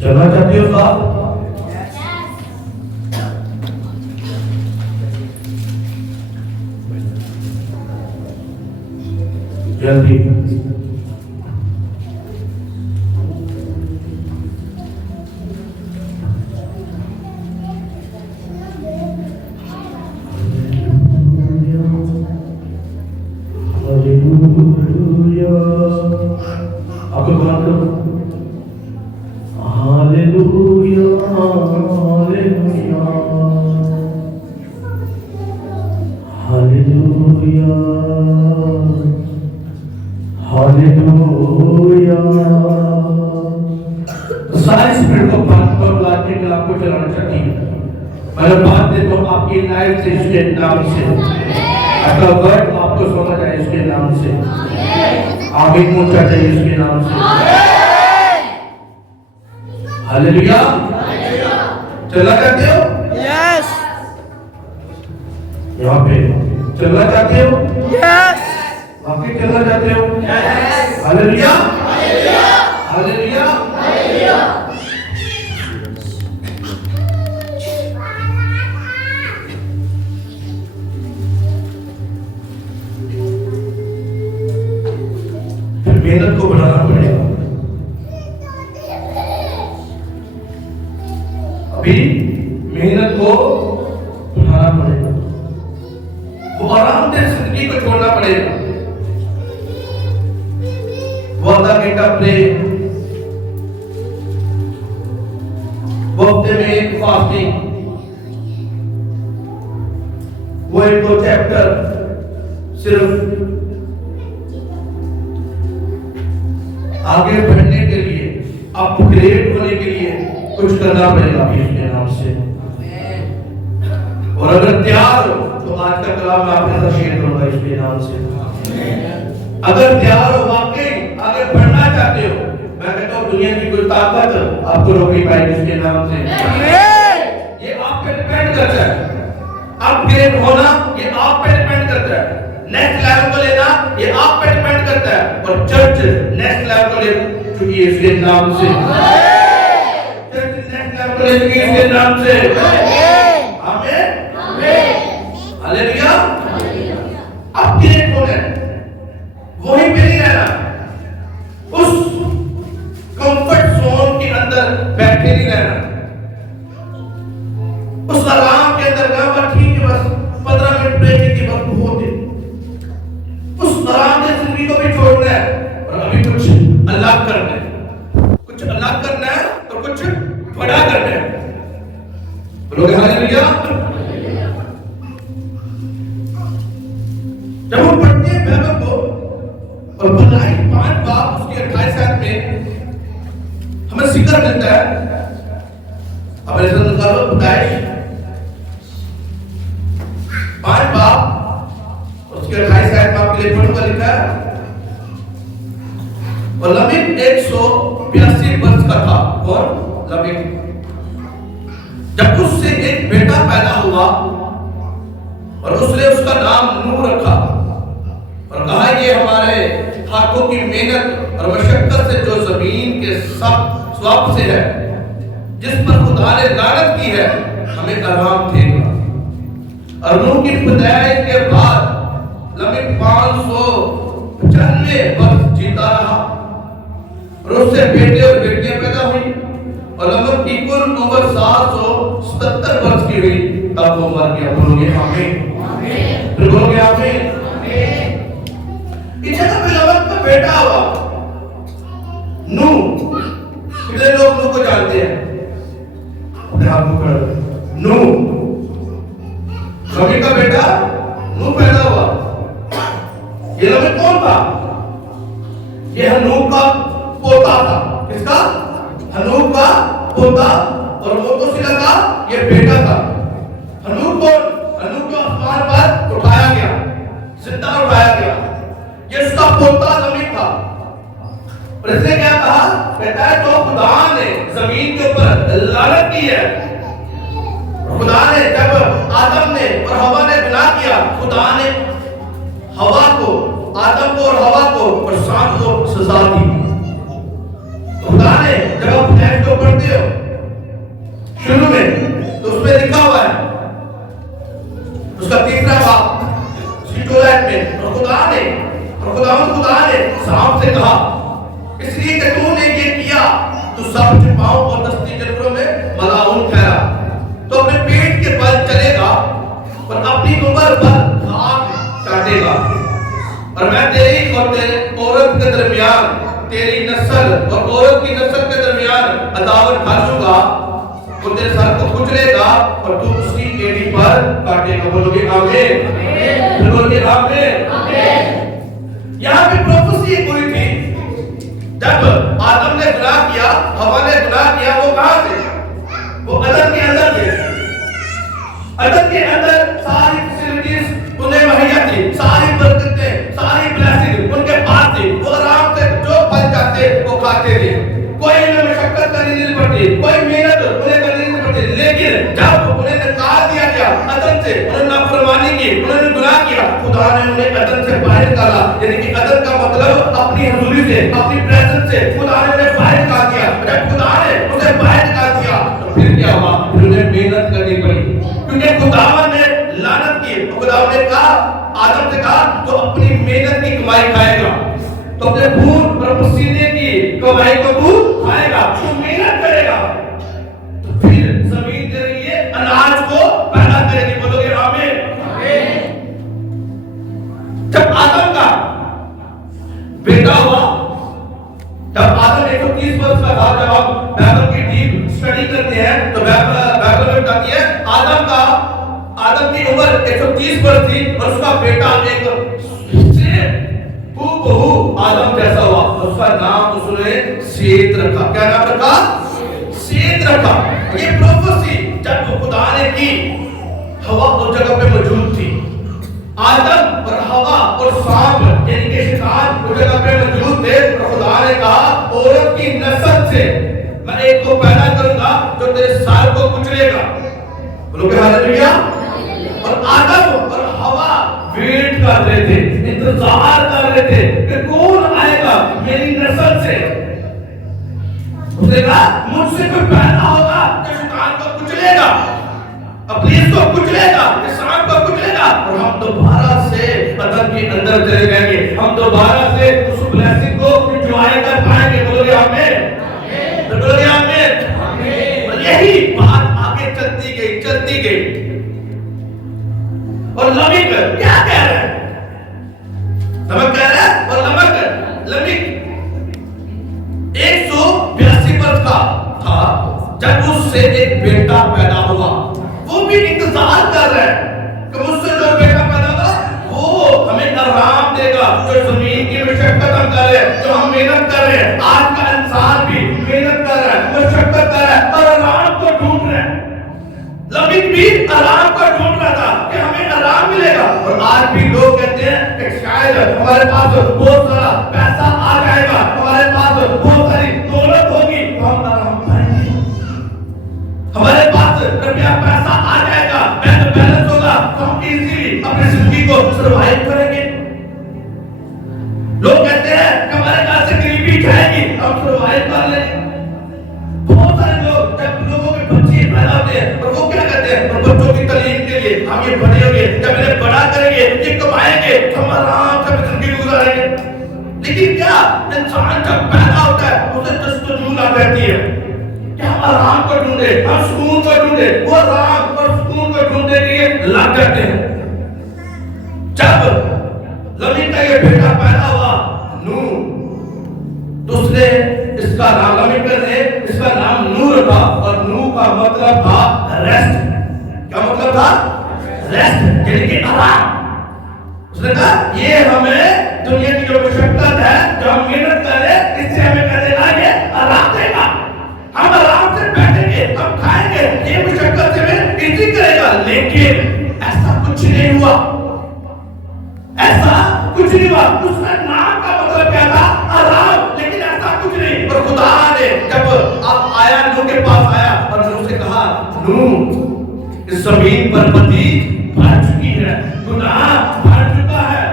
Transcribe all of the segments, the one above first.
चलना चाहते हो साथ? जल्दी आपको बात करो। Hallelujah hallelujah hallelujah hallelujah. तो सारे स्पिरिट को बात पर बुलाते हैं कि आपको चलाना चाहिए। मैं बात देता हूँ आपकी लाइफ से, इसके नाम से आपका वर्ड आपको सोना चाहिए, इसके नाम से आमीन ऊंचा चाहिए, इसके नाम से। हालेलुया। चलना चाहते हो? यस यहाँ पे चलना चाहते हो? यस वाकई चलना चाहते हो? Hallelujah hallelujah. मेहनत को बढ़ाना पड़ेगा। अभी मेहनत को बढ़ाना पड़ेगा। वो आराम से जिंदगी को छोड़ना पड़ेगा। वो आधा घंटा प्रेयर, वो हफ्ते में एक फास्टिंग, वो एक दो चैप्टर सिर्फ आगे बढ़ने के लिए, अपग्रेड होने के लिए कुछ करना पड़ेगा इसके नाम से। और अगर तैयार हो तो आज का कलाम मैं आपके साथ शेयर करूंगा इसके नाम से। अगर तैयार हो, वाकई आगे बढ़ना चाहते हो, मैं कहता हूँ दुनिया की कोई ताकत आपको रोक नहीं पाएगी इसके नाम से। ये आप पे डिपेंड करता है। अपग्रेड होना ये आप पे डिपेंड करता है। नेक्स्ट लेवल को लेना ये आप पे डिपेंड करता है। और चर्च नेक्स्ट लेवल को ले चुकी है इसके नाम से। चर्च नेक्स्ट लेवल को ले चुकी है इसके नाम से। आमीन हालेलुया। अपग्रेड होना, वहीं पे नहीं रहना, उस कंफर्ट जोन के अंदर बैठे नहीं रहना, उस आराम के अंदर ना ठीक है बस 15 मिनट ब्रेक की वक्त बहुत है, उस आराम से जिंदगी को भी छोड़ना है और अभी कुछ अलग करना है, कुछ अलग करना है और कुछ बड़ा करना है। बोलोगे हालेलुया। जब हम पढ़ते हैं बाइबल को और भलाई 5 बाब उसके 28 आयत में हमें जिक्र मिलता है। अब ऐसा निकालो पैदाइश 5 बाब उसके 28 आयत में आपके लिए पढ़ूंगा, लिखा है और लमीक 182 वर्ष का था। कौन? लमीक। जब उससे एक बेटा पैदा हुआ और उसने उसका नाम नूह रखा और कहा ये हमारे हाथों की मेहनत और मशक्कत से जो जमीन के स्वाब से है, जिस पर खुदा ने लानत की है, हमें आराम देगा। और नूह की पैदाइश के बाद लमीक 595 वर्ष जीता रहा और उससे बेटे और बेटियां पैदा हुई और लमीक की कुल उम्र 777 वर्ष की हुई तब वो मर गया। बोलोगे आमीन। फिर बोलोगे आमीन। इस जगह पे लमीक का बेटा हुआ नूह। कितने लोग नूह को जानते हैं? अपने हाथ में कर। नूह, लमीक का बेटा नूह पैदा हुआ। ये लमीक कौन था? ये हनूक का पोता था। किसका? हनूक का पोता। और वो तो सिला का ये बेटा था। हनूक कौन? हनूक को आसमान पर उठाया गया, जिंदा उठाया गया। ये उसका पोता लमीक था। और इसने क्या कहा? कहता है तो खुदा ने जमीन के ऊपर लानत की है। खुदा ने जब आदम ने और हवा ने गुनाह किया, खुदा ने हवा को, आदम को और हवा को और सांप को सजा दी। खुदा ने जब आप फ्लैश को पढ़ते हो सब छिपाओं और दस्ती जानवरों में मलाउन ठहरा। तो अपने पेट के बल चलेगा और अपनी उम्र भर घास काटेगा। और मैं तेरी और तेरे औरत के दरमियान, तेरी नस्ल और औरत की नस्ल के दरमियान अदावत डालूंगा। वो तेरे सर को कुचलेगा और तू उसकी एड़ी पर काटेगा। बोलोगे आमीन? बोलोगे आमीन? यहाँ पे प्रोफेसी एक हुई थी। जब आदम ने गुनाह किया, हवा ने गुनाह किया, वो कहाँ थे? वो अदन के अंदर थे। अदन के अंदर सारी फैसिलिटीज उन्हें मुहैया थी, सारी बरकतें, सारी ब्लेसिंग उनके पास थी। वो आराम से जो फल चाहते वो खाते थे। कोई उन्हें मशक्कत करनी नहीं पड़ती, कोई मेहनत उन्हें करनी नहीं पड़ती। लेकिन जब उन्हें निकाल दिया गया अदन से, उन्होंने नाफरमानी की, उन्होंने गुनाह किया, खुदा ने उन्हें अदन से बाहर निकाला। यानी कि अदन का मतलब अपनी हुजूरी से, अपनी प्रेजेंस से खुदा ने उन्हें बाहर निकाल दिया। जब खुदा ने उसे बाहर निकाल दिया तो फिर क्या हुआ? फिर उन्हें मेहनत करनी पड़ी, क्योंकि खुदावन ने लानत की। खुदावन ने कहा, आदम से कहा, तो अपनी मेहनत की कमाई खाएगा, तो अपने खून और पसीने की कमाई को तू खाएगा, तू मेहनत करेगा, तो फिर जमीन तेरे लिए अनाज को पैदा करेगी। बोलोगे आमीन? जब आदम का बेटा हुआ, जब आदम 130 वर्ष का था, जब हम बाइबल की डीप स्टडी करते हैं तो बाइबल में बताती है आदम की उम्र 130 वर्ष थी और उसका बेटा एक हूबहू आदम जैसा हुआ। उसका नाम उसने सेत रखा। क्या नाम रखा? सेत रखा। ये प्रोफेसी जब खुदा ने की, हवा उस जगह पे मौजूद थी। आदम और हवा और सांप यानी कि शैतान उस जगह पे मौजूद थे। और खुदा ने कहा, औरत की नस्ल से मैं एक को पैदा करूंगा जो तेरे सर को कुचलेगा। बोलोगे हालेलुया? और आदम और हवा वेट कर रहे थे, इंतजार कर रहे थे कि कौन आएगा मेरी नस्ल से। उसने कहा, मुझसे कोई पैदा होगा जो शैतान को कुचलेगा, इब्लीस को कुचलेगा, इंसान को कुचलेगा, और हम दोबारा से अदन के अंदर चले जाएंगे। हम दोबारा से उस ब्लेसिंग को एंजॉय कर पाएंगे। बोलोगे आमीन? बोलोगे आमीन? और यही बात आगे चलती गई। और लमिक क्या कह रहा है? नमक कह रहा है और लमिक 182 वर्ष का था जब उससे एक बेटा पैदा हुआ। वो भी इंतजार कर रहा है कि मुझसे जो बेटा पैदा होगा वो हमें आराम देगा। जो जमीन की मशक्कत हम कर रहे हैं, जो हम मेहनत कर रहे हैं, आज का इंसान भी मेहनत कर रहा है, मशक्कत कर रहा है और आराम को ढूंढ रहा है। लमिक भी आराम को ढूंढ रहा था कि हमें आराम मिलेगा। और आज भी लोग कहते हैं कि शायद हमारे पास बहुत सारा पैसा आ जाएगा, हमारे पास बहुत सारी दौलत होगी तो हम आराम पाएंगे, हमारे पास रुपया पैसा आ जाएगा, बैंक बैलेंस होगा तो हम इजीली अपनी जिंदगी को सर्वाइव करेंगे। लोग कहते हैं कि हमारे घर से गरीबी जाएगी, हम सर्वाइव कर लेंगे। बहुत सारे लोग, जब लोगों के बच्चे पैदा होते हैं और वो क्या कहते हैं, और बच्चों की तालीम के लिए हम ये बड़े होंगे, जब इन्हें बड़ा करेंगे, ये कमाएंगे तो हम आराम से जिंदगी गुजारेंगे। लेकिन क्या इंसान जब पैदा होता है उसे जस्तजू आ जाती है कि हम आराम को ढूंढे, हम सुकून को ढूंढे, वो आराम और सुकून को ढूंढने के लिए लग जाते हैं। जब लमिक का ये बेटा पैदा हुआ नूह, तो उसने इसका नाम लमिक ने इसका नाम नूह रखा। और नूह का मतलब था रेस्ट। क्या मतलब था? रेस्ट यानी कि आराम। उसने कहा, ये हमें दुनिया की जो मशक्कत है, जो हम मेहनत कर रहे हैं, इससे हमें क्या देगा? ये आराम देगा। हम आराम से बैठेंगे, हम खाएंगे, ये मशक्कत से हमें इजी करेगा। लेकिन ऐसा कुछ नहीं हुआ, ऐसा कुछ नहीं हुआ। उसका नाम का मतलब क्या था? आराम। लेकिन ऐसा कुछ नहीं। और खुदा ने जब अब आया, नूह के पास आया और नूह से कहा, नूह इस जमीन पर बदी भर चुकी है, गुनाह भर चुका है,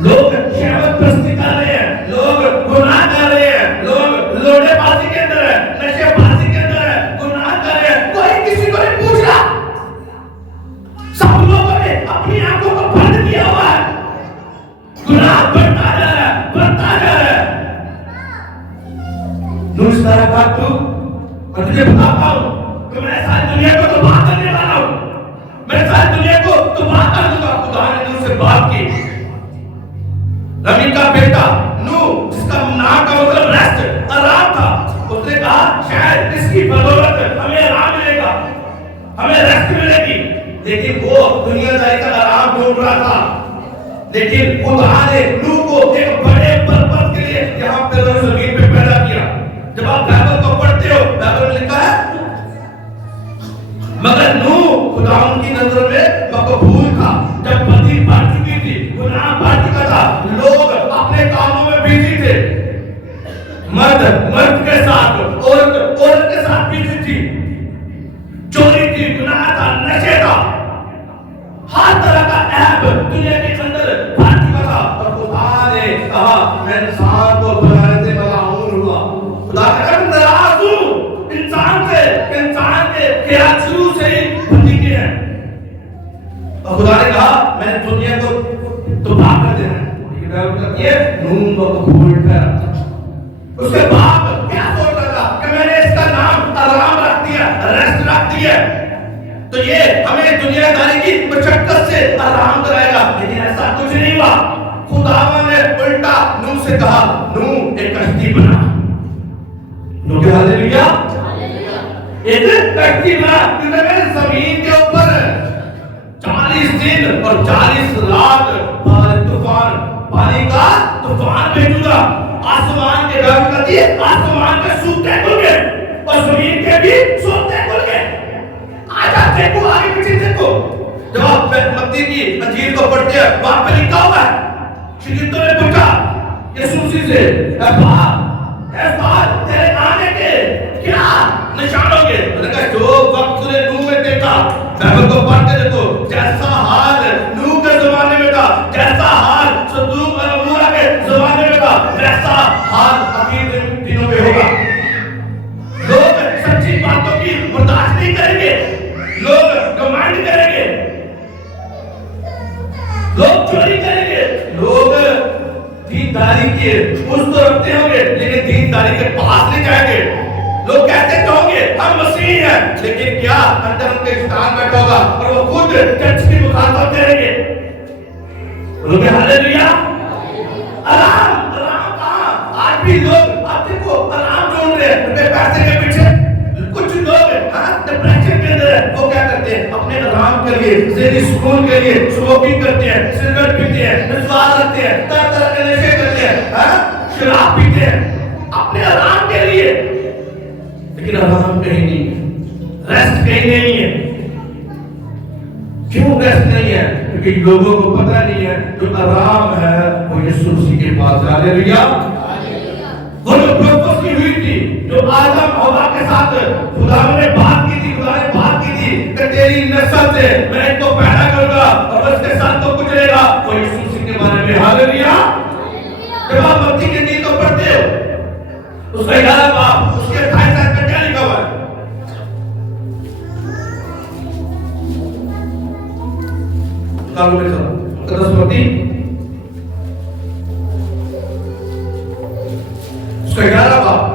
लोग शहवत परस्ती कर रहे हैं, लोग गुनाह कर रहे हैं, लोग लोडेबाजी के अंदर है, नशेबाजी के अंदर है, गुनाह कर रहे हैं, कोई किसी को नहीं पूछ रहा। सब लोगों ने अपनी आंखों को बंद किया हुआ है, गुनाह बढ़ता जा रहा है, बढ़ता जा रहा है। नूह तरह का तू, मैं तुझे बताता हूँ कि मैं सारी दुनिया को तबाह करने वाला हूँ, मैं सारी दुनिया को तबाह कर दूंगा। खुदा ने नूह से बात की। रमी का बेटा नूह, जिसका नाम का मतलब रेस्ट, आराम था, उसने कहा शायद इसकी बदौलत हमें आराम मिलेगा, हमें रेस्ट मिलेगी। लेकिन वो दुनियादारी का आराम ढूंढ रहा था। लेकिन खुदा ने नूह को एक बड़े पर्पस के लिए यहाँ पे जमीन पे पैदा किया। जब आप बाइबल को पढ़ते हो, बाइबल में लिखा है मगर नूह खुदा की नजर में मकबूल था। जब पति बढ़ चुकी थी, गुनाह बढ़ चुका था, लोग अपने कामों में बिजी थे, मर्द के साथ, औरत के साथ बिजी थी, चोरी थी, गुनाह था, नशे था, हर तरह का ऐब दुनिया के अंदर बढ़ चुका था। और खुदा ने कहा मैं इंसान को बनाने से मलाऊन हुआ। खुदा का नाराज हूं इंसान से, इंसान के ख्याल शुरू से ही बंदी के हैं। और खुदा ने कहा मैंने दुनिया को तबाह कर देना है। ये नूह को कबूल ठहरा। उसके बाप क्या सोच रहा था कि मैंने इसका नाम आराम रख दिया, रेस्ट रख दिया, तो ये हमें दुनियादारी की मशक्कत से आराम कराएगा। लेकिन ऐसा कुछ नहीं हुआ। खुदावन ने उल्टा नूह से कहा नूह एक कश्ती बना। नूह के हालेलुया, एक कश्ती बना, क्योंकि मेरे जमीन के ऊपर 40 दिन और 40 रात तूफान, पानी का तूफान भेजूंगा। आसमान के गर्भ कर दिए, आसमान के सूखे खुल गए और जमीन के भी सोते खुल गए। आजा देखो, आगे पीछे देखो। जब आप मत्ती की अंजील को पढ़ते हैं, वहां पे लिखा हुआ है, शिगितों ने पूछा यीशु मसीह से, ऐ बात तेरे आने के क्या निशान होंगे? उन्होंने कहा जो वक्त तूने नूह में देखा, बाइबल को पढ़ के देखो, जैसा हाल नूह के जमाने में था, जैसा हाल सदूम और अमूरा के जमाने में था, वैसा हाल आखिरी दिनों में होगा। लोग सच्ची बातों की बर्दाश्त नहीं करेंगे, लोग घमंड करेंगे, लोग चोरी करेंगे, लोग दीनदारी के उस तो रखते होंगे लेकिन दीनदारी के पास नहीं जाएंगे। लोग कहते कहोगे हम मसीह हैं, लेकिन क्या अंदर उनके शैतान बैठा होगा और वो खुद चर्च की मुखालफत करेंगे। बोलोगे हालेलुया। आराम, आराम कहां? आज भी लोग आप देखो आराम ढूंढ रहे हैं अपने पैसे के पीछे। कुछ लोग डिप्रेशन के अंदर है, वो क्या करते हैं अपने आराम के लिए, ज़हनी सुकून के लिए स्मोकिंग करते हैं, सिगरेट पीते हैं, निस्वार रखते हैं, तरह तरह के नशे करते हैं, शराब पीते हैं अपने आराम के लिए। लेकिन आराम कहीं नहीं है, रेस्ट कहीं नहीं है। क्यों रेस्ट नहीं है? क्योंकि लोगों को पता नहीं है जो आराम है वो यीशु मसीह के पास। हालेलुया। वो जो प्रोपोज़ हुई थी, जो आदम हवा के साथ खुदा ने बात की थी, खुदा ने बात की थी कि तेरी नस्ल से मैं इनको पैदा करूंगा और उसके साथ तो गुजरेगा, वो यीशु मसीह के बारे में। हालेलुया। जब आप मत्ती के अंजील को पढ़ते हो, उसका 11 बाब उसके 28 में क्या लिखा हुआ है? कालू में चलो 10 मत्ती उसका 11 बाब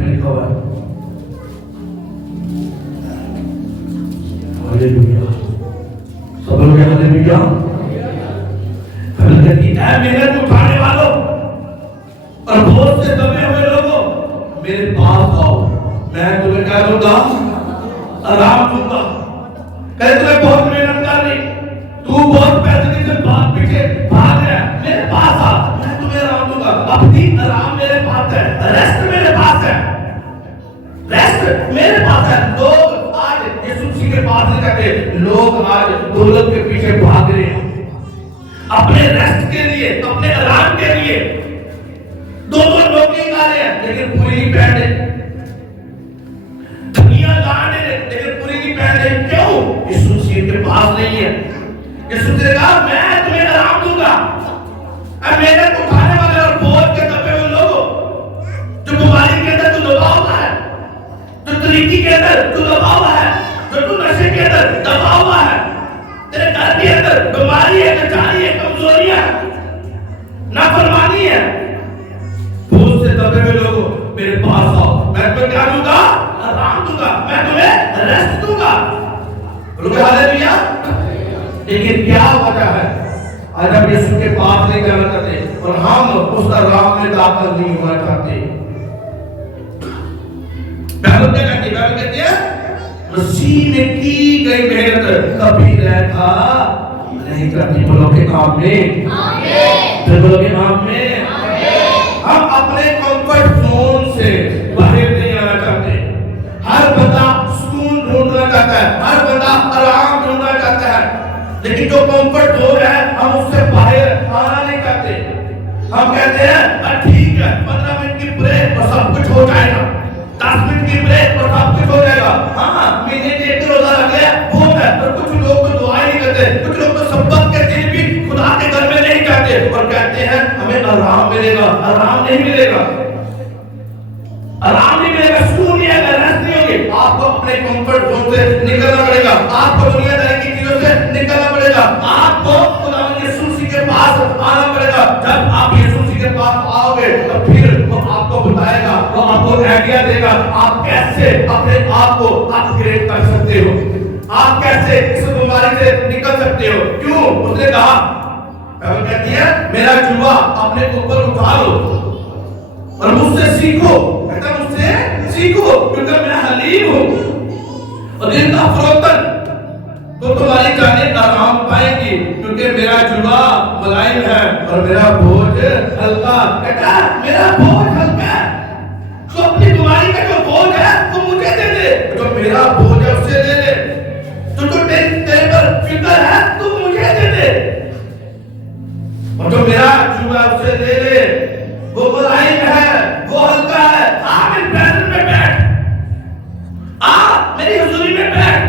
लिखा हुआ है। हालेलुया। सब लोग हालेलुया। ऐ मेहनत उठाने वालों और बोझ से दबे हुए लोगों, मेरे पास आओ, मैं तुम्हें क्या दूंगा? आराम दूंगा। कहे तुम्हें बहुत मेहनत कर रही, तू बहुत पैसे से बात पीछे भाग रहा है, मेरे पास आ, मैं तुम्हें आराम दूंगा। अपनी आराम मेरे पास है, रेस्ट मेरे पास है, रेस्ट मेरे पास है। लोग आज यीशु मसीह के पास नहीं जाते, लोग आज दौलत के पीछे भाग रहे हैं, अपने रेस्ट के लिए, अपने आराम के लिए। दो नौकरी कर रहे हैं लेकिन पूरी नहीं पहन रहे, दुनिया ला रहे लेकिन पूरी नहीं पहन रहे। क्यों? यीशु मसीह के पास नहीं है। यीशु ने कहा मैं तुम्हें आराम दूंगा। अब मेहनत उठाने वाले और बोझ के दबे हुए लोगों, जो बीमारी के अंदर तू दबा हुआ है, जो तरीकी के अंदर तू दबा हुआ है, जो तू नशे के अंदर दबा हुआ है, तेरे घर के अंदर बीमारी है, कचारी है, आज हम यीशु के पास नहीं जाना चाहते और हम उस राह में दाखिल नहीं होना चाहते। बाइबल क्या कहती है? बाइबल कहती है मसीह में की गई मेहनत कभी रहता नहीं करती। बोलोगे आमीन, आमीन। बोलोगे आमीन। हम अपने कंफर्ट जोन से बाहर नहीं आना चाहते। हर बंदा सुकून ढूंढना चाहता है, हर बंदा आराम ढूंढना चाहता है, लेकिन जो कंफर्ट जोन है हम उससे बाहर आना नहीं चाहते। हम कहते हैं ठीक है 15 मिनट की ब्रेक और सब कुछ हो जाएगा, 10 मिनट की ब्रेक और सब कुछ हो जाएगा। हाँ महीने के एक रोजा लग गया बहुत है। और कुछ लोग तो दुआ नहीं करते, कुछ लोग तो सब्बत के दिन भी खुदा के घर में नहीं जाते और कहते हैं हमें आराम मिलेगा। आराम नहीं मिलेगा, आराम नहीं मिलेगा, सुकून नहीं आएगा, रेस्ट नहीं होगी। आपको अपने कंफर्ट जोन से निकलना पड़ेगा, आपको दुनियादारी की चीजों से निकलना पड़ेगा, आपको खुदा यीशु मसीह के पास आना पड़ेगा। जब आप यीशु मसीह के पास आओगे तो फिर वो आपको बताएगा, वो आपको आइडिया देगा आप कैसे अपने आप को अपग्रेड कर सकते हो, आप कैसे इस बीमारी से निकल सकते हो। क्यों? उसने कहा, बाइबल कहती है मेरा जुआ अपने ऊपर उठा लो और मुझसे सीखो। कहता मुझसे सीखो क्योंकि मैं हलीम हूं और दिल का फरोतन, तो तुम्हारी जानें आराम पाएंगी क्योंकि मेरा जुआ मुलायम है और मेरा बोझ हल्का। कहता मेरा बोझ हल्का है, तो अपनी बीमारी का जो बोझ है वो मुझे दे दे, जो मेरा बोझ है उसे दे दे, जो तेरे पर फिक्र है तू मुझे दे दे, और जो मेरा जुआ उसे दे दे। वो मुलायम है, वो हल्का है। आ मेरे प्रेजेंस में बैठ, आ मेरी हुजूरी में बैठ।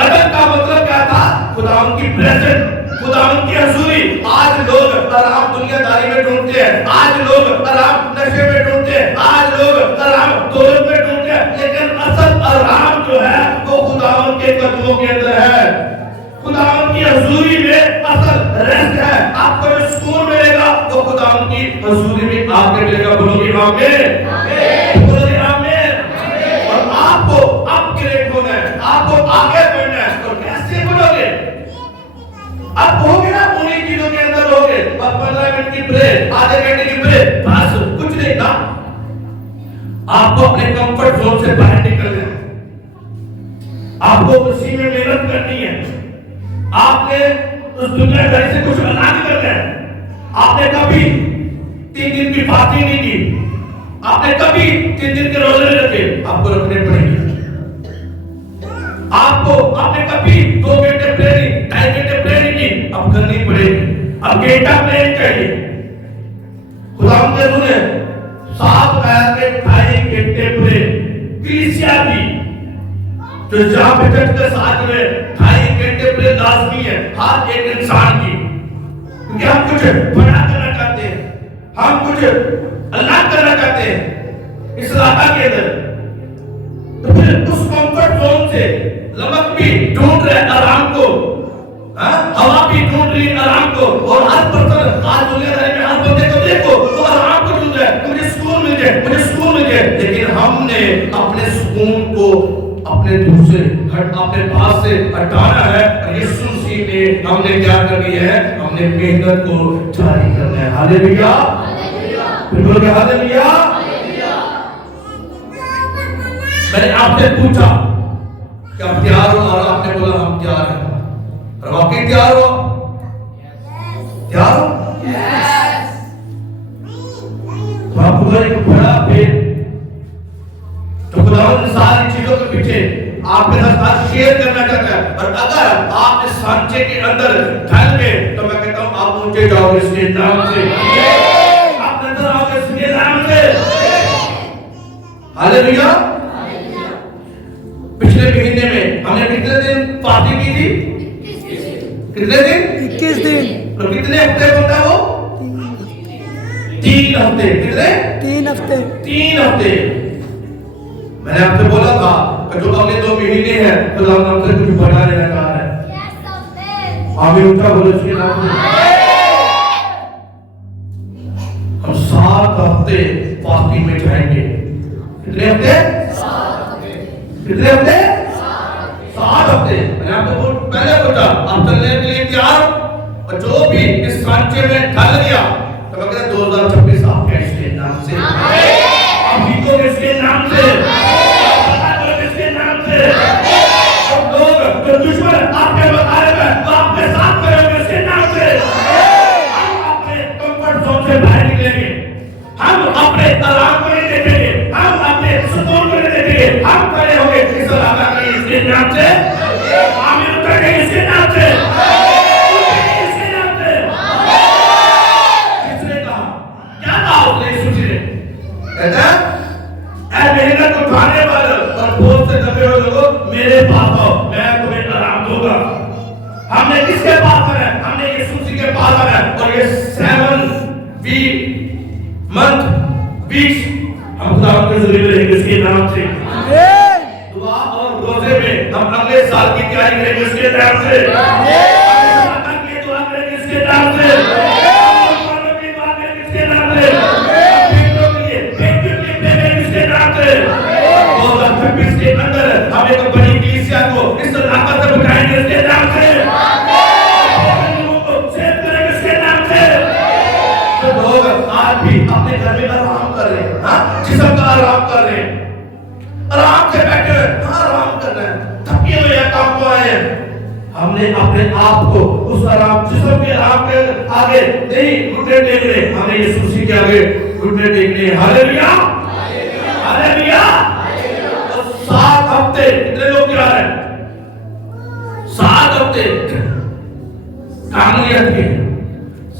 अदब का मतलब क्या था? खुदावंद की प्रेजेंस, खुदावंद की हुजूरी। आज लोग आराम दुनियादारी में ढूंढते हैं, आज लोग आराम नशे में ढूंढते हैं, आज लोग आराम दौलत में ढूंढते हैं, लेकिन असल आराम जो है वो खुदावंद के कदमों के अंदर है। खुदावंद की हुजूरी में असल रेस्ट है। आपको जो सुकून मिलेगा वो खुदावंद की हुजूरी में आपके मिलेगा। बोलोगे आमीन, आमीन। बोलोगे आमीन। और आपको अपग्रेड होना है, आपको आगे बढ़ना है। तो कैसे बढ़ोगे? अब होगे ना उन्हीं चीजों के अंदर होगे। बस 15 मिनट की ब्रेक, आधे घंटे की ब्रेक, बस कुछ नहीं ना। आपको अपने कंफर्ट जोन से बाहर निकलना है, आपको उसी में मेहनत करनी है, आपने उस दुनियादारी से कुछ अलग करना है। आपने कभी 3 दिन की फास्टिंग नहीं की, आपने कभी 3 दिन के रोजे नहीं रखे, आपको रखने पड़ेंगे। आपको आपने कभी 2 घंटे प्रेयर नहीं, 2.5 घंटे प्रेयर नहीं की, अब करनी पड़ेगी। अब घंटा प्रेयर चाहिए। खुदा ने सुने 7 पैर के 2.5 घंटे प्रेयर कलीसिया की, तो जहां पे चर्च के साथ में 2.5 घंटे प्रेयर लाजमी है हर एक इंसान की, क्योंकि हम कुछ बड़ा करना चाहते हैं, हम कुछ अलग करना चाहते हैं इस इलाका के अंदर। तो फिर उस कंफर्ट जोन से लमक भी ढूंढ रहे आराम को, हवा भी ढूंढ रही आराम को, और हर पर्सन आज दुनियादारी में हर बंदे को देखो तो आराम को ढूंढ रहा है, मुझे सुकून मिल जाए, मुझे सुकून मिल जाए। लेकिन हमने अपने सुकून को अपने दूसरे अपने पास से हटाना है। और यीशु मसीह ने हमने क्या करनी है? हमने मेहनत को जारी करना है। Hallelujah, hallelujah, hallelujah. मैंने आपसे पूछा कि आप तैयार हो, और आपने बोला हम तैयार हैं। और वाकई तैयार हो? तैयार हो? तो आपको एक बड़ा भेद तो खुदावंद सारी चीजों के पीछे आपके साथ शेयर करना चाहता है। और अगर आप इस सांचे के अंदर ढल गए तो मैं कहता हूं आप ऊंचे जाओगे इसके नाम से, आप नजर आओगे इसके नाम से। हालेलुया। पिछले महीने में हमने कितने दिन पार्टी की थी? कितने दिन? 21 दिन। तो कितने हफ्ते होता है वो? 3 हफ्ते। कितने? 3 हफ्ते। 3 हफ्ते। मैंने आपसे बोला था कि जो अगले 2 महीने हैं तो हम हमसे कुछ बड़ा लेना चाह रहे हैं। आमीन, ऊंचा बोलो इसके नाम से। हम 7 हफ्ते फास्टिंग में जाएंगे। कितने हफ्ते? 7 हफ्ते। कितने हफ्ते? 7 हफ्ते। मैंने आपको पहले पूछा आप चलने के लिए तैयार हो? और जो भी इस सांचे में ढल गया तो मैं कहता 2026 आपके इसके नाम से, अभी तो इसके नाम से, पता करो इसके नाम से। और लोग जो दुश्मन आपके मुताबिक है तो आपके साथ करेंगे इसके नाम से। हम अपने कंफर्ट जोन से बाहर निकलेंगे, हम अपने आराम को नहीं देखेंगे, हम अपने सुकून को नहीं देखेंगे, हम खड़े होंगे इस इलाका के इसके नाम से, आमीन उतरेंगे इसके नाम से, इसके नाम से। किसने कहा, क्या कहा उसने यीशु जी ने? कहता ऐ मेहनत उठाने वाले और बोझ से दबे हुए लोगों मेरे पास आओ, मैं तुम्हें आराम दूंगा। हमने किसके पास आना है? हमने यीशु जी के पास आना है। और ये 7 वीक मंथ 20 हम खुदा के जरिए रहेंगे इसके नाम से। दुआ और रोजे में हम अगले साल की तैयारी करेंगे इसके नाम से। अगले दुआ करेंगे इसके नाम से, इसके नाम से, बेटियों के लिए इसके नाम से। 2026 के अंदर हम एक बड़ी कलीसिया को इस ताकत से बिठाएंगे इसके नाम से, सेव करेंगे इसके नाम से। तो लोग आज भी अपने घर में आराम कर रहे हैं, हाँ जिस्म का आराम कर रहे हैं, आराम से बैठे हुए कहाँ आराम कर रहे हैं, थके हुए हैं, काम को आए हैं। हमने अपने आप को उस आराम जिस्म के आराम के आगे नहीं घुटने टेकने, हमें यीशु मसीह के आगे घुटने टेकने। Hallelujah, hallelujah. 7 हफ्ते कितने लोग क्या रहे हैं? 7 हफ्ते कामयाब के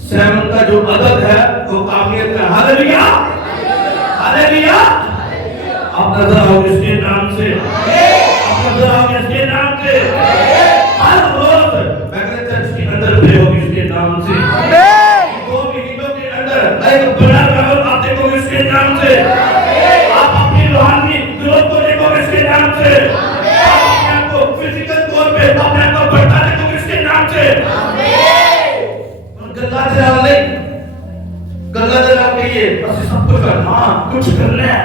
7 का जो अदद है वो कामयाब का। Hallelujah, hallelujah. आप नजर आओगे इसके नाम से, आप नजर आओगे इसके नाम से। हर रोज मैं चर्च के अंदर प्रे होगी इसके नाम से। 2 महीनों के अंदर एक बड़ा रंग आप देखोगे इसके नाम से। आप अपनी रूहानी ग्रोथ को देखोगे इसके नाम से। आप अपने को फिजिकल तौर पे अपने को बढ़ता देखोगे इसके नाम से। गल्ला जलाल नहीं, गल्ला जलाल कहिए बस सब कुछ करना, कुछ करना है।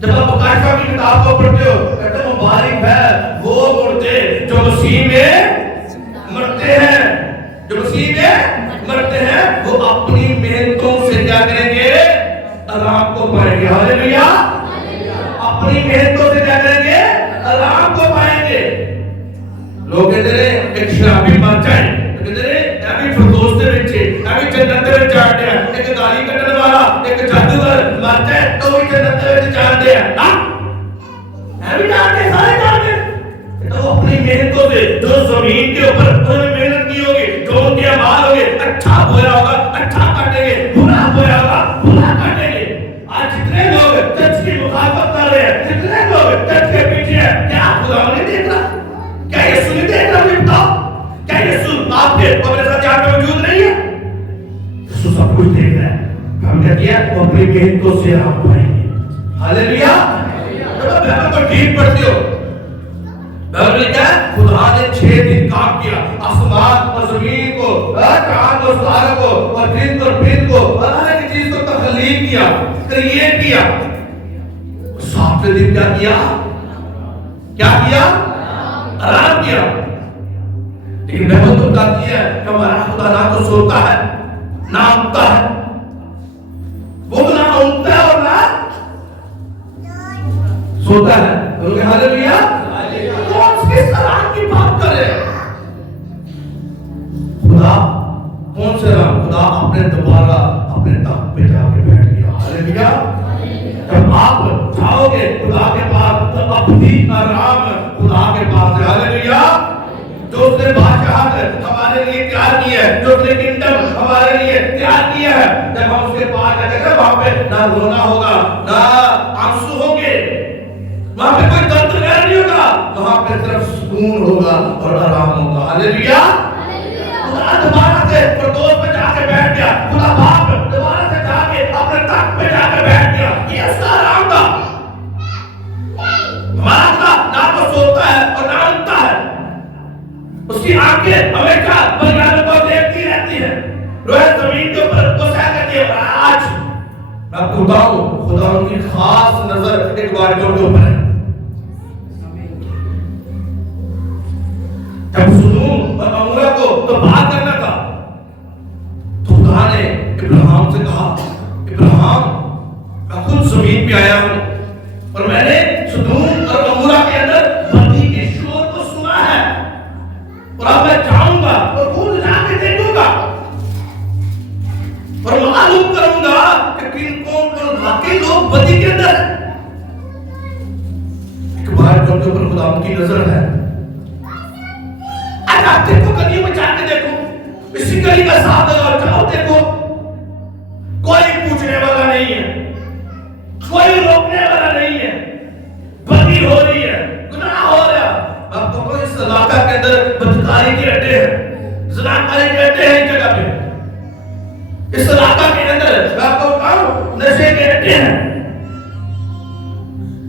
जब आप मुकाशफा की किताब को पढ़ते हो कहते हैं मुबारक है वो मुर्दे जो मसीह में मरते हैं, जो मसीह में मरते हैं वो अपनी मेहनतों से क्या करेंगे? आराम को पाएंगे। हालेलुया, अपनी मेहनतों से क्या करेंगे? आराम को पाएंगे। लोग कहते हैं एक शराबी मर जाए तो कहते हैं अभी फिरदौस दे विच अभी जन्नत दे विच जाते हैं, एक गाली कटने वाला एक जादूगर मर जाए तो भी जन्नत दे विच जाते हैं। हां है भी जाते, सारे जाते। तो वो अपनी मेहनतों से जो जमीन के ऊपर उन्होंने मेहनत की होगी, जो उनके अमाल होंगे, अच्छा बोया होगा अच्छा काटेंगे, बुरा बोया होगा बुरा काटेंगे। आज जितने लोग चर्च की मुखालफत कर रहे हैं, जितने लोग चर्च के पीछे हैं, क्या खुदा नहीं देख रहा? क्या यीशु नहीं देख रहा? मुझे बताओ, क्या यीशु आपके और मेरे साथ यहाँ पे मौजूद नहीं है? यीशु सब कुछ देख रहा है। हम क्या किया? वो अपनी मेहनतों से आप पाएंगे। हालेलुया। जब आप बाइबल को ठीक पढ़ते हो, बाइबल में क्या है? खुदा ने 6 दिन काम किया, आसमान और जमीन को, चांद और तारों को और दिन और फिर को, हर एक चीज को तख्लीक किया, क्रिएट किया। 7वें दिन क्या किया? क्या किया? आराम किया। लेकिन बाइबल तो बताती है कि हमारा खुदा ना तो सोता है ना उठता है, वो तो ना उठता है और ना सोता है। बोलोगे हालेलुया। कौन किस आराम की बात कर रहे हैं? खुदा कौन से आराम? खुदा अपने दोबारा अपने तख्त पे जाके बैठ गया। हालेलुया। जब आप जाओगे खुदा के पास तो अपनी आराम खुदा के पास है। हालेलुया। जो उसने बादशाहत हमारे लिए तैयार की है, जो उसने किंगडम हमारे लिए तैयार किया है, जब हम उसके पास जाएंगे वहां पे ना रोना होगा ना आंसू होंगे, वहां पे कोई दर्द वगैरह नहीं होगा, वहां पे सिर्फ सुकून होगा और आराम होगा। हालेलुया। खुदा दोबारा से फिरदौस पे जाके बैठ गया, खुदा बाप दोबारा से जाके अपने तख्त पे जाके बैठ गया। ये उसका आराम था। हमारा खुदा ना तो सोता है और ना उठता है, उसकी आंखें हमेशा बलिदानों को देखती रहती है, रोज जमीन के ऊपर वो सह करती है। आज मैं आपको बताऊं खुदा उनकी खास नजर एक बारियों के ऊपर है। जब सुनूं और अमूरा को तो बात करना था, कहा, इब्राहिम मैं खुद जमीन पे आया हूं और मैंने सदूम और अमूरा के अंदर बदी के शोर को सुना है और अब मैं जाऊंगा और खुद जाके देखूंगा और मालूम करूंगा कि किन कौन वाकई लोग बदी के अंदर है। एक बार जो उनके ऊपर खुदा की नजर है, आप देखो गलियों में जाके देखो, इसी गली का साथ लगाओ, जाओ देखो, कोई पूछने वाला नहीं है, कोई रोकने वाला नहीं है, बदी हो रही है, गुनाह हो रहा। आपको कोई इस इलाका के अंदर बदकारी के अड्डे हैं, ज़िनाकारी के अड्डे हैं, इस जगह पे इस इलाका के अंदर आपको बताऊं नशे के अड्डे हैं,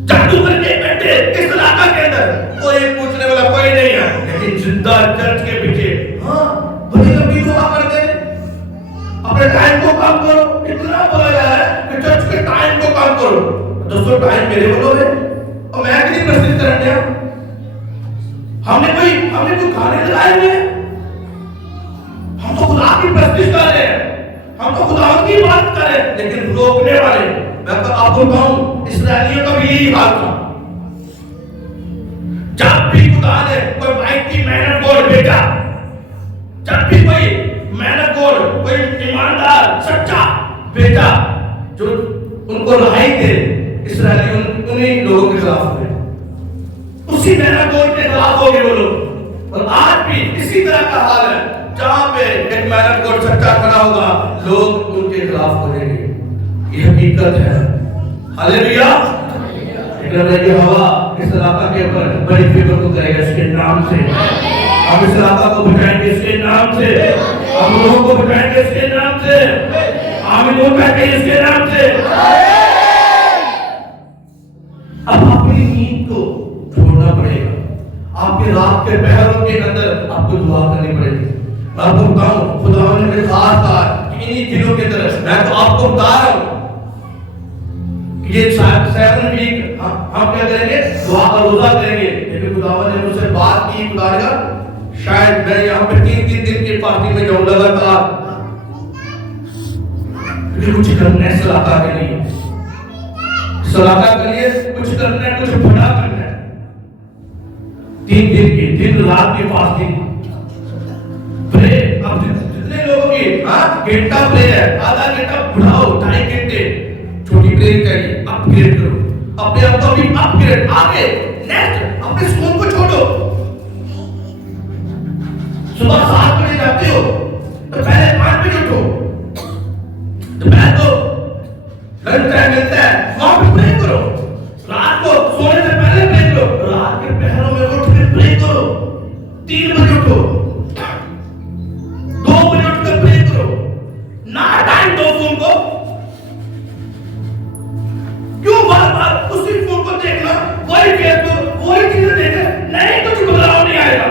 जादूगर के अड्डे इस इलाका के अंदर। कोई पूछने वाला कोई नहीं है, लेकिन जिंदा चर्च के पीछे हाँ बड़ी लंबी दुआ करते हैं, अपने टाइम को काम करो। इतना बोला जा रहा है कि चर्च के टाइम को काम करो। दोस्तों टाइम मेरे बोलो है और मैं कितनी प्रस्तुत करने दिया, हमने कोई गाने लगाए हुए, हम तो खुदा की प्रस्तुत कर रहे हैं, हम तो खुदा की बात कर रहे हैं, लेकिन रोकने वाले मैं तो आपको कहूं इस्राएलियों का भी यही हाल था। जब भी खुदा ने कोई माइटी मैन ऑफ गॉड भेजा, जब भी कोई मैन ऑफ गॉड, कोई ईमानदार सच्चा भेजा जो उनको रिहाई दे, इस्राएली उन्हीं लोगों के खिलाफ हुए, उसी मैन ऑफ गॉड के खिलाफ हो गए वो लोग। और आज भी इसी तरह का हाल है, जहां पे एक मैन ऑफ गॉड सच्चा खड़ा होगा लोग उनके खिलाफ हो जाएंगे। ये हकीकत है। हालेलुया। की हवा इस इलाका के ऊपर बड़ी फेवर को करेगा इसके नाम से। हम इस इलाका को बचाएंगे इसके नाम से, हम लोगों को बचाएंगे इसके नाम से, आमीन कहते हैं इसके नाम से। अब अपनी नींद को छोड़ना पड़ेगा, आपके रात के पहरों के अंदर आपको दुआ करनी पड़ेगी। मैं आपको बताऊं खुदा ने मेरे साथ कहा कि इन्हीं दिनों के अंदर मैं तो आपको बता रहा हूं ये 7 वीक हम क्या करेंगे, दुआ और रोजा करेंगे। लेकिन खुदावन ने मुझसे बात की, खुदा ने कहा शायद मैं यहाँ पे 3 दिन की पार्टी में जाऊं लगातार, क्योंकि कुछ करना है इस इलाका के लिए, इस इलाका के लिए कुछ करना है, कुछ बड़ा करना है। 3 दिन की दिन रात की फास्टिंग प्रे। अब जितने लोगों की घंटा प्रे है, आधा घंटा बढ़ाओ, 2.5 घंटे छोटी प्रेयर चाहिए, अपग्रेड करो अपने आप को, भी अपग्रेड आगे नेक्स्ट। अपने स्कूल को छोड़ो, सुबह 7 बजे जाते हो तो पहले 5 बजे उठो, दोपहर को लंच टाइम मिलता है वहां पे प्रे करो, रात को सोने से पहले प्रे करो, रात के पहरों में उठ के प्रे करो, 3 बजे उठो, 2 बजे उठकर प्रे करो, ना टाइम दो फोन को। क्यों बार-बार उसी फोन को देखना, वही फेसबुक, वही चीजें देखना, नहीं कुछ बदलाव नहीं आएगा।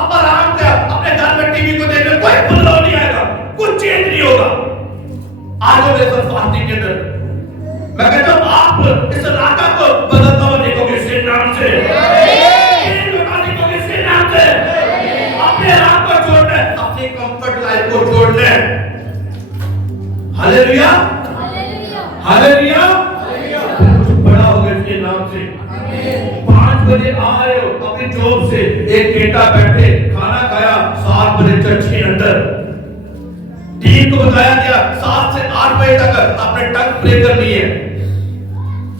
अब आराम से अपने घर में टीवी को देखना, कोई बदलाव नहीं आएगा, कुछ चेंज नहीं होगा। आज मेरे साथ फास्टिंग के अंदर मैं कहता हूं आप इस इलाका को बदलता हुआ देखोगे इसके नाम से, देखोगे इसके नाम से। अपने आप को छोड़ना है, अपनी कंफर्ट लाइफ को छोड़ना है। Hallelujah, hallelujah. बड़ा हो गया इसके नाम से। 5 बजे आ रहे हो अपनी जॉब से, 1 घंटा बैठे खाना खाया, 7 बजे चर्च के अंदर टीम को बताया गया 7 से 8 बजे तक आपने टंग प्रे करनी है।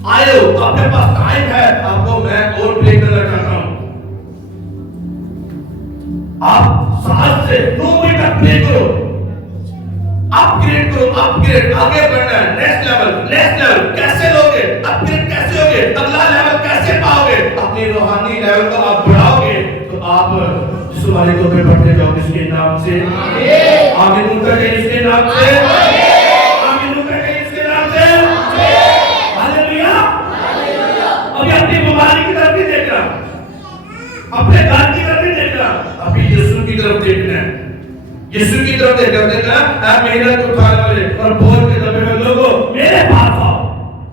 आए हो अपने पास टाइम है, आपको मैं और प्रे करना चाहता हूं, आप 7 से 9 बजे तक प्रे करो, अपग्रेड करो, अपग्रेड, आगे बढ़ना है, नेक्स्ट लेवल, नेक्स्ट लेवल। कैसे लोगे अपग्रेड, कैसे होगे, अगला लेवल कैसे पाओगे, अपनी रूहानी लेवल को आप बढ़ाओगे तो आप जिस वाले को पे बढ़ते जाओगे इसके नाम से। आमीन करें इसके नाम से, आमीन करें इसके नाम से। हालेलुया। अभी अपनी बीमारी की तरफ नहीं देखना, अपने घर की तरफ नहीं देखना, अभी यीशु की तरफ देखना है, यीशु की तरफ देखना। आप मेहनत उठाने वाले और बोझ के दबे हुए लोगों मेरे पास आओ,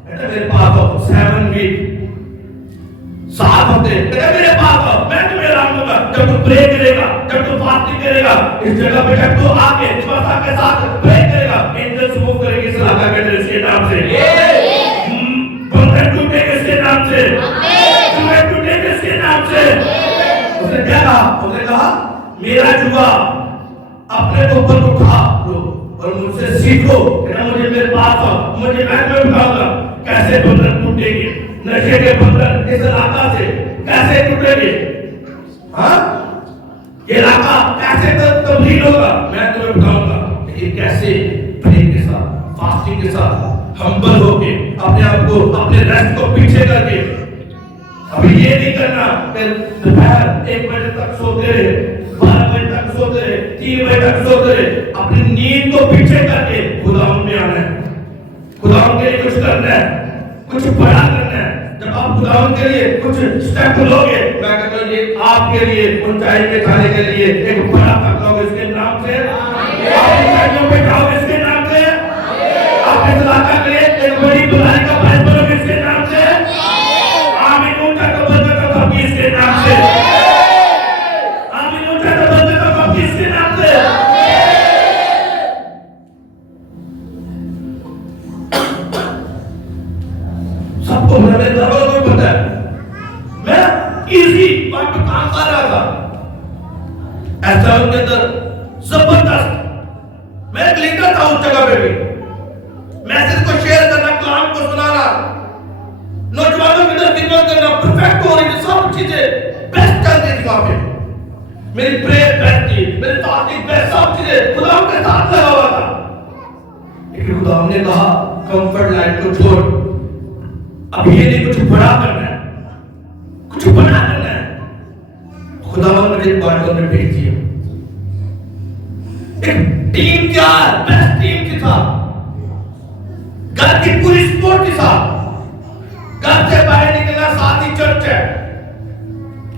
बेटा मेरे पास आओ। 7 वीक 7 हफ्ते बेटा मेरे पास आओ, मैं तुम्हें आराम दूंगा। जब तू प्रे करेगा, जब तू फास्टिंग करेगा, इस जगह पे जब तू आके विश्वास के साथ प्रे करेगा, एंजल्स मूव करेंगे। हुआ, अपने को ऊपर उठा लो और मुझसे सीखो। मुझे मेरे पास आओ, मुझे मैं उठाऊंगा। कैसे बंधन टूटेंगे, नशे के बंधन इस इलाका से कैसे टूटेंगे? हाँ, ये इलाका कैसे तब्दील होगा? मैं तुम्हें बताऊंगा, लेकिन कैसे? प्रेम के साथ, फास्टिंग के साथ, हम्बल होके, अपने आप को, अपने रेस्ट को पीछे करके। अभी ये नहीं करना कि दोपहर 1 बजे तक सोते रहे, 12 बजे तक सोते रहे, 3 बजे तक सोते रहे। अपनी नींद को पीछे करके खुदावंद में आना है, खुदावंद के लिए कुछ करना है, कुछ बड़ा करना है। जब आप खुदावंद के लिए कुछ स्टेप लोगे, मैं कहता हूं ये आपके लिए ऊंचाई पे जाने के लिए एक बड़ा कदम होगा। इसके नाम से आप ऊंचाइयों पे जाओगे, इसके नाम से आप इस इलाका के लिए एक बड़ी बुराई का बायस बनोगे, इसके नाम से आमीन। ऊंचा कबूल का कब इसके नाम से आमीन। ऊंचा कबूल का कब इसके नाम से। सबको मेरे दरबार में पता है, मैं इजी बात पे काम कर रहा था। ऐसा उनके अंदर जबरदस्त, मैं एक लीडर था उस जगह पे भी। मैसेज को शेयर करना, कलाम को सुनाना, नौजवानों के अंदर खिदमत करना, परफेक्ट हो रही थी, सब चीजें बेस्ट चल रही थी वहां पे। मेरी प्रेयर बेस्ट थी, मेरी ताकत बेस्ट, सब चीजें खुदा के साथ लगा हुआ था। लेकिन खुदा ने कहा कंफर्ट लाइफ को छोड़, अब ये नहीं, कुछ बड़ा करना है, कुछ बड़ा करना है। खुदा ने मुझे बाटों में भेज दिया। एक टीम क्या है, बेस्ट टीम के साथ, घर की पूरी सपोर्ट के साथ। घर से बाहर निकलना साथ ही चर्च है,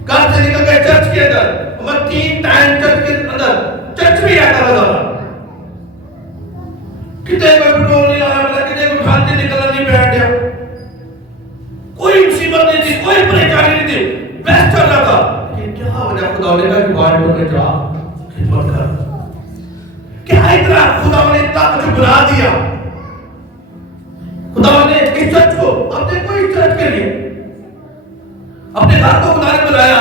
घर से निकल के चर्च के अंदर, मैं 3 टाइम चर्च के अंदर, चर्च में आता था। कितने को पेट्रोल नहीं लाया, मतलब कितने को उठाते निकलना नहीं बैठ गया, कोई मुसीबत नहीं थी, कोई परेशानी नहीं थी, बेस्ट चल रहा था। ये क्या वजह? खुदा ने कहा कि बाहर में जा, खिदमत कर। क्या इतना खुदा ने इतना कुछ बुला दिया? खुदा ने इस चर्च को, अब देखो इस चर्च के लिए अपने घर को खुदा ने बुलाया।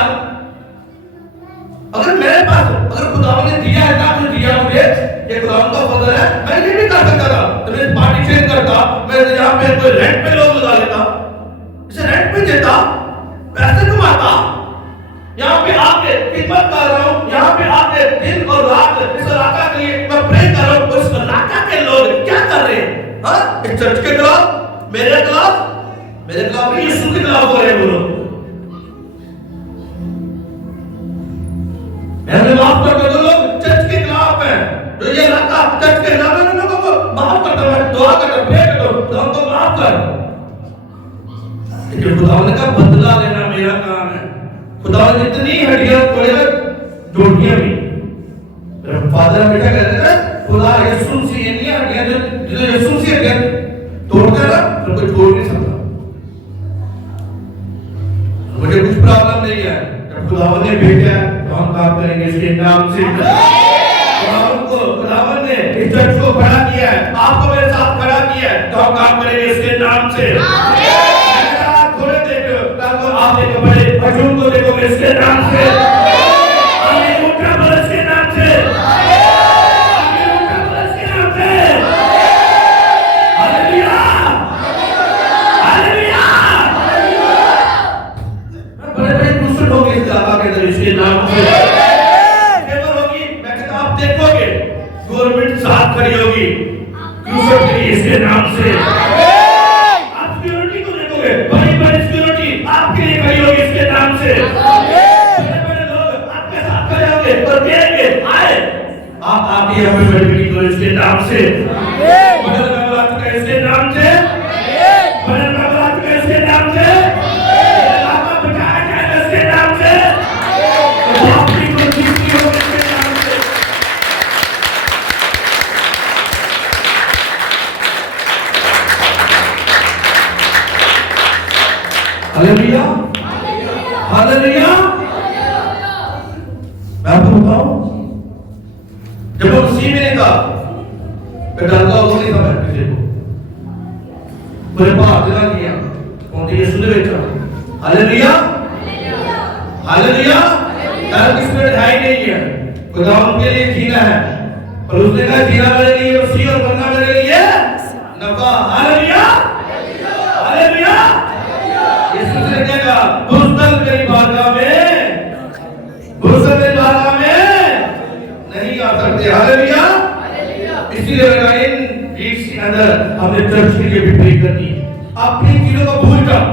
अगर मेरे पास, अगर खुदा ने दिया है ना, मुझे दिया, मुझे ये खुदा का फजल है, मैं ये भी कर सकता था। तो मैं पार्टी शेयर करता, मैं यहाँ पे कोई रेंट पे लोग लगा लेता, इसे रेंट पे देता, पैसे कमाता, यहाँ पे आके खिदमत कर रहा हूँ, यहाँ पे आके दिन और रात इस इलाका के लिए मैं प्रे कर रहा हूँ। उस इलाका के लोग क्या कर रहे हैं? हाँ, इस चर्च के खिलाफ, मेरे खिलाफ नहीं, यीशु के खिलाफ हो रहे हैं वो लोग। मैंने माफ कर दो, लोग चर्च के खिलाफ हैं, जो ये इलाका चर्च के खिलाफ है, लोगों को माफ कर दो, मैं दुआ करता हूँ, प्रे करता हूँ, हमको माफ कर। लेकिन खुदा ने कहा बदला लेना मेरा काम है। खुदा ने इतनी हड्डियां तोड़ेगा, जोड़ियां भी। मेरे फादर हमेशा कहते थे, खुदा यीशु मसीह नहीं हड्डियां जो यीशु मसीह हड्डियां तोड़ता ना, तो कोई छोड़ नहीं सकता। मुझे कुछ प्रॉब्लम नहीं है, जब खुदा ने भेजा तो हम काम करेंगे इसके नाम से। खुदा ने इस चर्च को खड़ा किया है, आपको मेरे साथ खड़ा किया है, तो हम काम करेंगे इसके नाम से। आप देखो बड़े हजूम को देखो इसके नाम से, आमीन। ऊंचा बोलो इसके नाम से, आमीन। ऊंचा बोलो इसके नाम से, हालेलुया, हालेलुया। बड़े खुश होंगे इस इलाका के अंदर इसके नाम से। केवल होगी, मैं कहता आप देखोगे गवर्नमेंट साथ खड़ी होगी क्रूसेड के लिए इसके नाम से। आप सिक्योरिटी को देखोगे, बड़ी सिक्योरिटी आपके लिए खड़ी होगी इसके नाम से। बड़े लोग आपके साथ खड़े होंगे और कहेंगे आए, आप आके यहाँ पे बड़ी मीटिंग करो इसके नाम से। बड़े लोग आ चुके हैं इसके नाम से, बड़े लोग आ चुके हैं इसके नाम से, इलाका बचाया जाएगा इसके नाम से, आपकी को जीतनी होगी इसके नाम से। Hallelujah, hallelujah. मैं आपको बताऊं, जब वो मसीह में था, मैं डरता हूँ नहीं था मैं किसी को, मुझे बाहर दिला दिया, कौन थी यीशु ने बेचा। Hallelujah, hallelujah. डर की स्पिरिट है ही नहीं है, खुदा उनके लिए जीना है और उसने कहा जीना मेरे लिए मसीह और मरना मेरे लिए नफा। Hallelujah hallelujah. यीशु ने क्या कहा, बुज़दिल मेरी बारगाह में नहीं आ सकते। हालेलुया। इसीलिए इन वीक्स के अंदर हमने चर्च के लिए भी प्रे करनी है। अपनी चीजों को भूल जाओ,